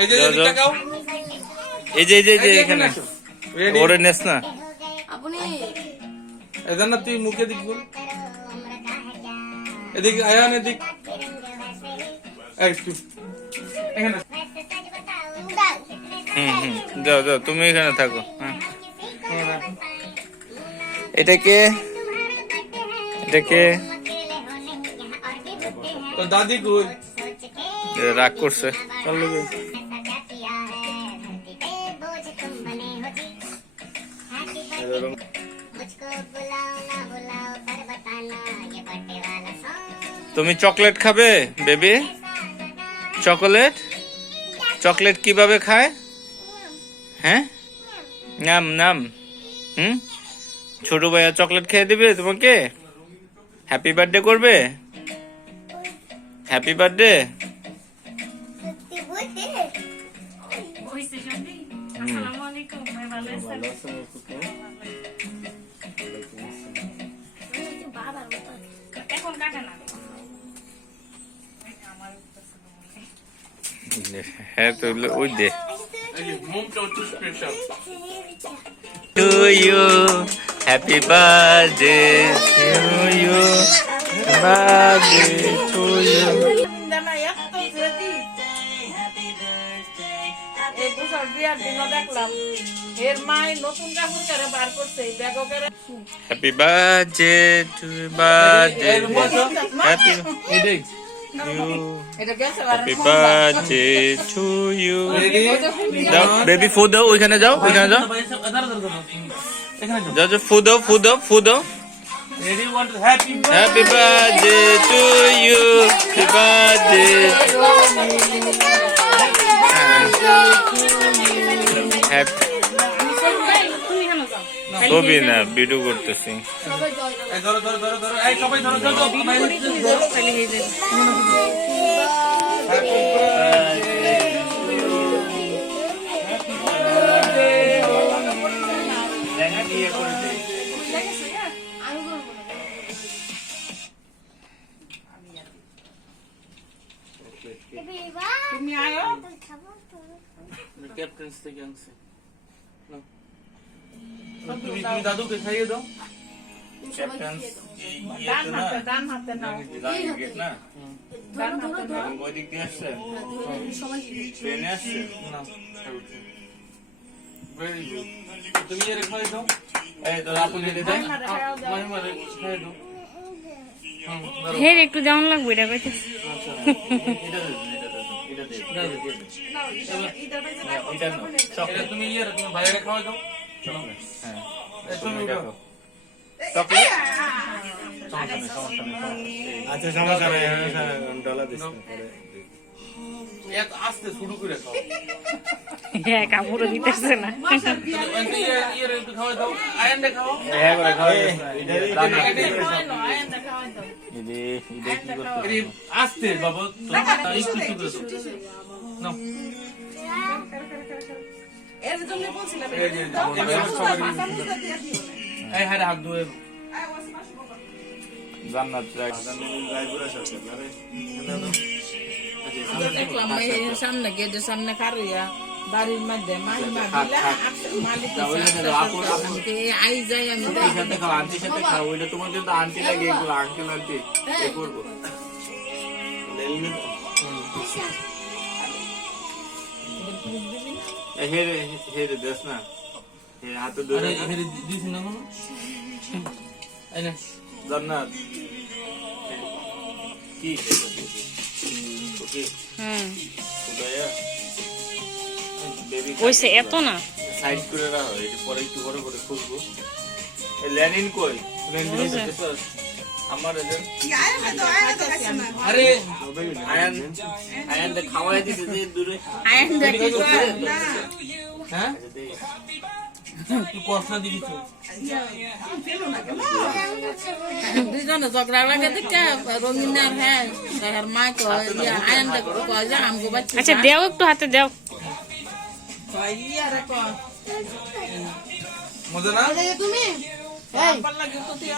এই যে তাকাও, এই যে এখানে ওরে নেস না আপনি এদান না তুই মুখে দিক বল, এদিক আয়ান এদিক একটু এখানে। যাও তুমি এখানে থাকো। এটাকে তোর দাদি কই? রাগ করছে। তুমি চকলেট খাবে বেবি? চকলেট কিভাবে খায়? হ্যাঁ, নাম ছোট ভাইয়া চকলেট খেয়ে দিবে তোমাকে? হ্যাপি বার্থডে করবে? Happy birthday. হ্যাঁ তো ওই দে। To you, happy birthday to you, birthday to you. Happy birthday to you, birthday, happy you. Happy birthday to you. যাও বেবি ফু দাও, ওইখানে যাও ফু দাও। Happy birthday to you, happy birthday. ছবি না ভিডিও করতেছি। তুমি দাদুকে খাইয়ে দাও। তুমি এর খাইয়ে দাও। হে একটু যেমন লাগবে এটা কইতে। তুমি ভাইয়ারে খাওয়া দাও। আচ্ছা সমস্যা নাই, ডলার দিস আস্তে শুরু করে খাও। হ্যাঁ কাপড় দিতেছে না। খাওয়া দাও, আয়ান দেখাও। আস্তে বাবা, হাত ধুয়ে জান্নাত দেখলাম সামনে গেটের সামনে কারুয়া বাড়ির মধ্যে আই যাই আমি আন্টির সাথে খাও। ওইটা তোমার কিন্তু আন্টি লাগে, এগুলো আঙ্কেল আন্টি করবো। হেরে দেশ না হাতে ধরে দিস না কোনো জান্নাত কি ওইসে এত না সাইড করে রাখো, এটা পরে একটু বড় করে খুলবো। লেনিন কই? আমার আরে আয়ান খাওয়াই দিতে যে দূরে হ্যাঁ তুই কষ্ট দিবি তো। দুজনে ঝগড়া লাগে দেখে রঙিনার হ্যাঁ তার মা কয় আয়নটা কয় যে আমগো বাচ্চা। আচ্ছা দেও একটু হাতে দেও। মজা না তুমি এই পাল্লা গিয়ে তো তুই